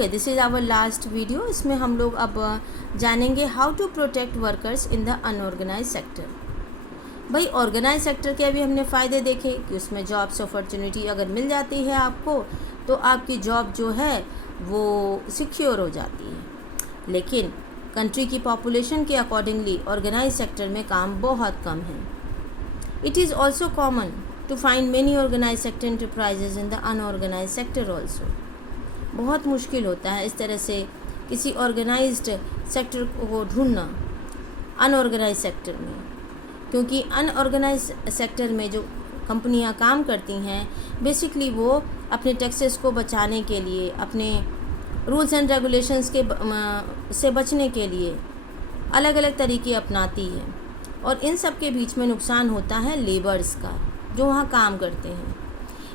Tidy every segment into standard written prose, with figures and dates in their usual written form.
This is our last video. इसमें हम लोग अब जानेंगे how to protect workers in the unorganised sector. भाई ऑर्गेनाइज सेक्टर के अभी हमने फ़ायदे देखे कि उसमें जॉब्स अपॉर्चुनिटी अगर मिल जाती है आपको तो आपकी जॉब जो है वो सिक्योर हो जाती है। लेकिन कंट्री की पॉपुलेशन के अकॉर्डिंगली ऑर्गेनाइज सेक्टर में काम बहुत कम है। It is also common to find many organised sector enterprises in the unorganised sector also. बहुत मुश्किल होता है इस तरह से किसी ऑर्गेनाइज्ड सेक्टर को ढूंढना अनऑर्गेनाइज सेक्टर में, क्योंकि अनऑर्गेनाइज सेक्टर में जो कंपनियां काम करती हैं बेसिकली वो अपने टैक्सेस को बचाने के लिए, अपने रूल्स एंड रेगुलेशंस के से बचने के लिए अलग अलग तरीके अपनाती है और इन सब के बीच में नुकसान होता है लेबर्स का जो वहाँ काम करते हैं।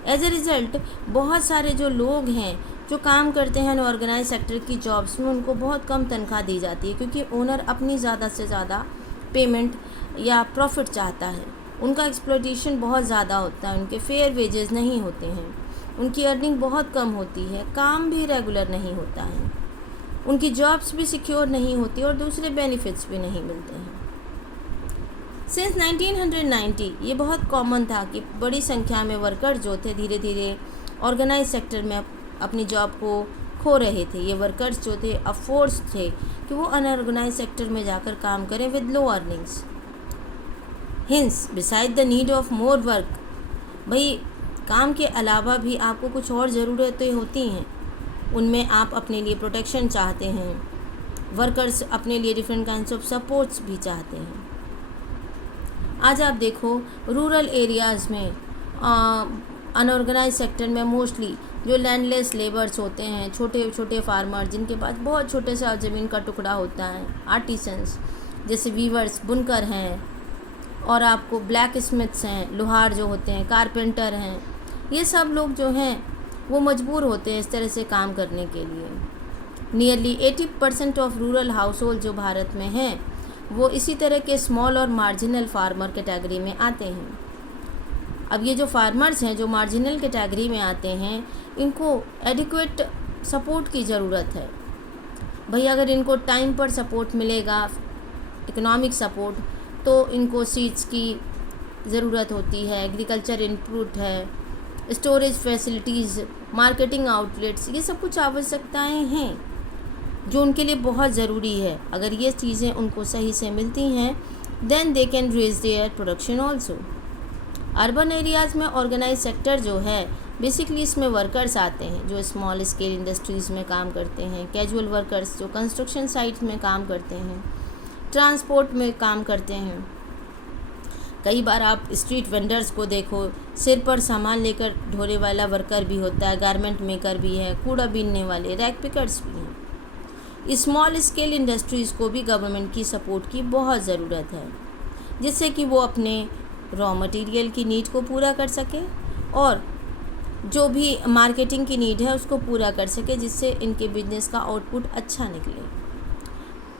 एज ए रिज़ल्ट बहुत सारे जो लोग हैं जो काम करते हैं अनऑर्गेनाइज सेक्टर की जॉब्स में उनको बहुत कम तनख्वाह दी जाती है, क्योंकि ओनर अपनी ज़्यादा से ज़्यादा पेमेंट या प्रॉफिट चाहता है। उनका एक्सप्लॉयटेशन बहुत ज़्यादा होता है, उनके फेयर वेजेस नहीं होते हैं, उनकी अर्निंग बहुत कम होती है, काम भी रेगुलर नहीं होता है, उनकी जॉब्स भी सिक्योर नहीं होती और दूसरे बेनिफिट्स भी नहीं मिलते हैं। सिंस 1990 ये बहुत कॉमन था कि बड़ी संख्या में वर्कर जो थे धीरे धीरे ऑर्गेनाइज सेक्टर में अपनी जॉब को खो रहे थे। ये वर्कर्स जो थे अफोर्स थे कि वो अनऑर्गेनाइज सेक्टर में जाकर काम करें with low earnings. Hints beside the need of more work, भाई काम के अलावा भी आपको कुछ और ज़रूरतें होती हैं, उनमें आप अपने लिए प्रोटेक्शन चाहते हैं, वर्कर्स अपने लिए डिफरेंट काइंड्स ऑफ सपोर्ट्स भी चाहते हैं। आज आप देखो रूरल एरियाज़ में अनऑर्गेनाइज सेक्टर में मोस्टली जो लैंडलेस लेबर्स होते हैं, छोटे छोटे फार्मर जिनके पास बहुत छोटे सा ज़मीन का टुकड़ा होता है, आर्टिसंस जैसे वीवर्स बुनकर हैं, और आपको ब्लैक स्मिथ्स हैं, लोहार जो होते हैं, कारपेंटर हैं, ये सब लोग जो हैं वो मजबूर होते हैं इस तरह से काम करने के लिए। Nearly 80% of rural house hold जो भारत में हैं वो इसी तरह के स्मॉल और मार्जिनल फार्मर कैटेगरी में आते हैं। अब ये जो फार्मर्स हैं जो मार्जिनल कैटेगरी में आते हैं इनको एडिक्वेट सपोर्ट की ज़रूरत है। भाई अगर इनको टाइम पर सपोर्ट मिलेगा, इकोनॉमिक सपोर्ट, तो इनको सीड्स की ज़रूरत होती है, एग्रीकल्चर इनपुट है, स्टोरेज फैसिलिटीज़, मार्केटिंग आउटलेट्स, ये सब कुछ आवश्यकताएं हैं जो उनके लिए बहुत ज़रूरी है। अगर ये चीज़ें उनको सही से मिलती हैं then they can raise their production also. Urban areas में ऑर्गेनाइज सेक्टर जो है बेसिकली इसमें वर्कर्स आते हैं जो स्मॉल स्केल इंडस्ट्रीज़ में काम करते हैं, कैजुअल वर्कर्स जो कंस्ट्रक्शन साइट्स में काम करते हैं, ट्रांसपोर्ट में काम करते हैं। कई बार आप स्ट्रीट वेंडर्स को देखो, सिर पर सामान लेकर ढोने वाला वर्कर भी होता है, गारमेंट मेकर भी है, कूड़ा बीनने वाले रैक पिकर्स भी हैं। स्मॉल स्केल इंडस्ट्रीज़ को भी गवर्नमेंट की सपोर्ट की बहुत ज़रूरत है जिससे कि वो अपने रॉ मटेरियल की नीड को पूरा कर सके और जो भी मार्केटिंग की नीड है उसको पूरा कर सके, जिससे इनके बिजनेस का आउटपुट अच्छा निकले।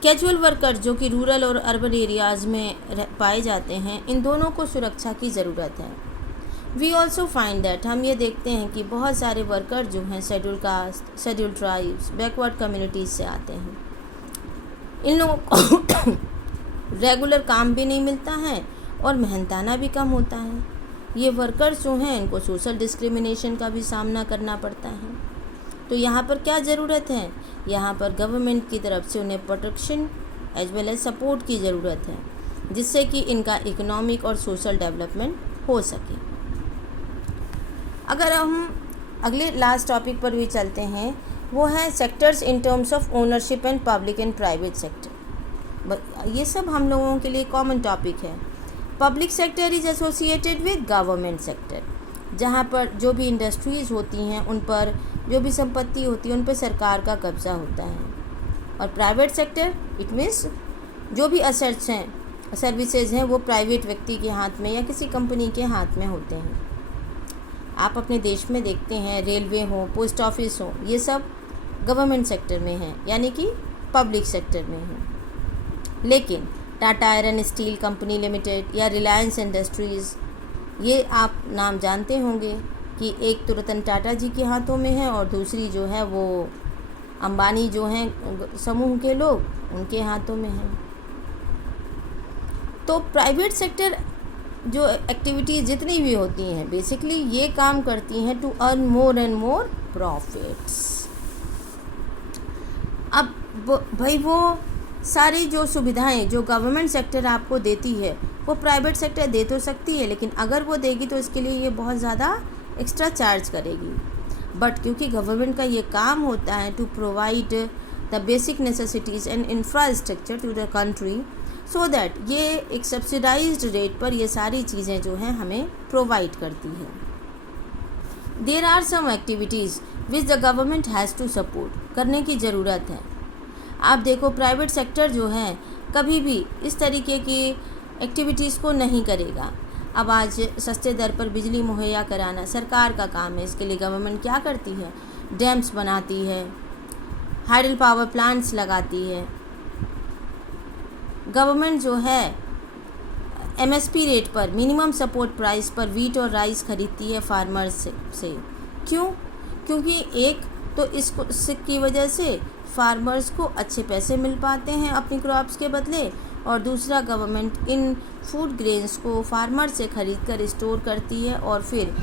कैजुअल वर्कर जो कि रूरल और अर्बन एरियाज़ में पाए जाते हैं, इन दोनों को सुरक्षा की ज़रूरत है। वी ऑल्सो फाइंड दैट, हम ये देखते हैं कि बहुत सारे वर्कर जो हैं schedule caste, schedule tribes, backward communities से आते हैं। इन लोगों को रेगुलर काम भी नहीं मिलता है और मेहनताना भी कम होता है। ये वर्कर्स जो हैं इनको सोशल डिस्क्रिमिनेशन का भी सामना करना पड़ता है। तो यहाँ पर क्या ज़रूरत है, यहाँ पर गवर्नमेंट की तरफ से उन्हें protection as well as support की ज़रूरत है जिससे कि इनका इकोनॉमिक और सोशल डेवलपमेंट हो सके। अगर हम अगले लास्ट टॉपिक पर भी चलते हैं, वो है sectors in terms of ownership and public and private sector. ये सब हम लोगों के लिए कॉमन टॉपिक है। Public sector is associated with government sector, जहाँ पर जो भी इंडस्ट्रीज़ होती हैं उन पर जो भी संपत्ति होती है उन पर सरकार का कब्ज़ा होता है। और प्राइवेट सेक्टर इट मीन्स जो भी असेट्स हैं, सर्विसेज हैं, वो प्राइवेट व्यक्ति के हाथ में या किसी कंपनी के हाथ में होते हैं। आप अपने देश में देखते हैं रेलवे हो, पोस्ट ऑफिस हो, ये सब गवर्नमेंट सेक्टर में हैं, यानी कि पब्लिक सेक्टर में हैं। लेकिन Tata iron steel company limited या रिलायंस इंडस्ट्रीज़, ये आप नाम जानते होंगे कि एक तो रतन टाटा जी के हाथों में है और दूसरी जो है वो अंबानी जो हैं समूह के लोग, उनके हाथों में है। तो प्राइवेट सेक्टर जो एक्टिविटीज़ जितनी भी होती हैं बेसिकली ये काम करती हैं to earn more and more profits. अब भाई वो सारी जो सुविधाएं जो गवर्नमेंट सेक्टर आपको देती है वो प्राइवेट सेक्टर दे तो सकती है, लेकिन अगर वो देगी तो इसके लिए ये बहुत ज़्यादा एक्स्ट्रा चार्ज करेगी। बट क्योंकि गवर्नमेंट का ये काम होता है to provide the basic necessities and infrastructure to the country, so that ये एक सब्सिडाइज्ड रेट पर ये सारी चीज़ें जो हैं हमें प्रोवाइड करती है। There are some activities which the government has to support, करने की ज़रूरत है। आप देखो प्राइवेट सेक्टर जो है कभी भी इस तरीके की एक्टिविटीज़ को नहीं करेगा। अब आज सस्ते दर पर बिजली मुहैया कराना सरकार का काम है। इसके लिए गवर्नमेंट क्या करती है? डैम्स बनाती है, हाइडल पावर प्लांट्स लगाती है। गवर्नमेंट जो है एमएसपी रेट पर, मिनिमम सपोर्ट प्राइस पर वीट और राइस खरीदती है फार्मर्स से। क्यों? क्योंकि एक तो इसकी वजह से फार्मर्स को अच्छे पैसे मिल पाते हैं अपनी क्रॉप्स के बदले, और दूसरा गवर्नमेंट इन फूड ग्रेन्स को फार्मर से ख़रीद कर स्टोर करती है और फिर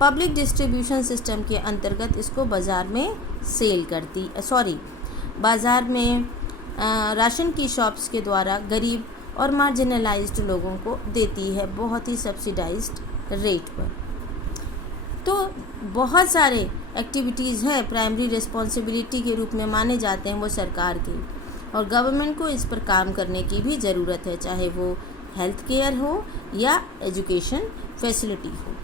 पब्लिक डिस्ट्रीब्यूशन सिस्टम के अंतर्गत इसको बाज़ार में सेल करती, बाज़ार में राशन की शॉप्स के द्वारा गरीब और मार्जिनलाइज्ड लोगों को देती है बहुत ही सब्सिडाइज्ड रेट पर। तो बहुत सारे एक्टिविटीज़ हैं प्राइमरी रिस्पॉन्सिबिलिटी के रूप में माने जाते हैं वो सरकार की, और गवर्नमेंट को इस पर काम करने की भी ज़रूरत है, चाहे वो हेल्थ केयर हो या एजुकेशन फैसिलिटी हो।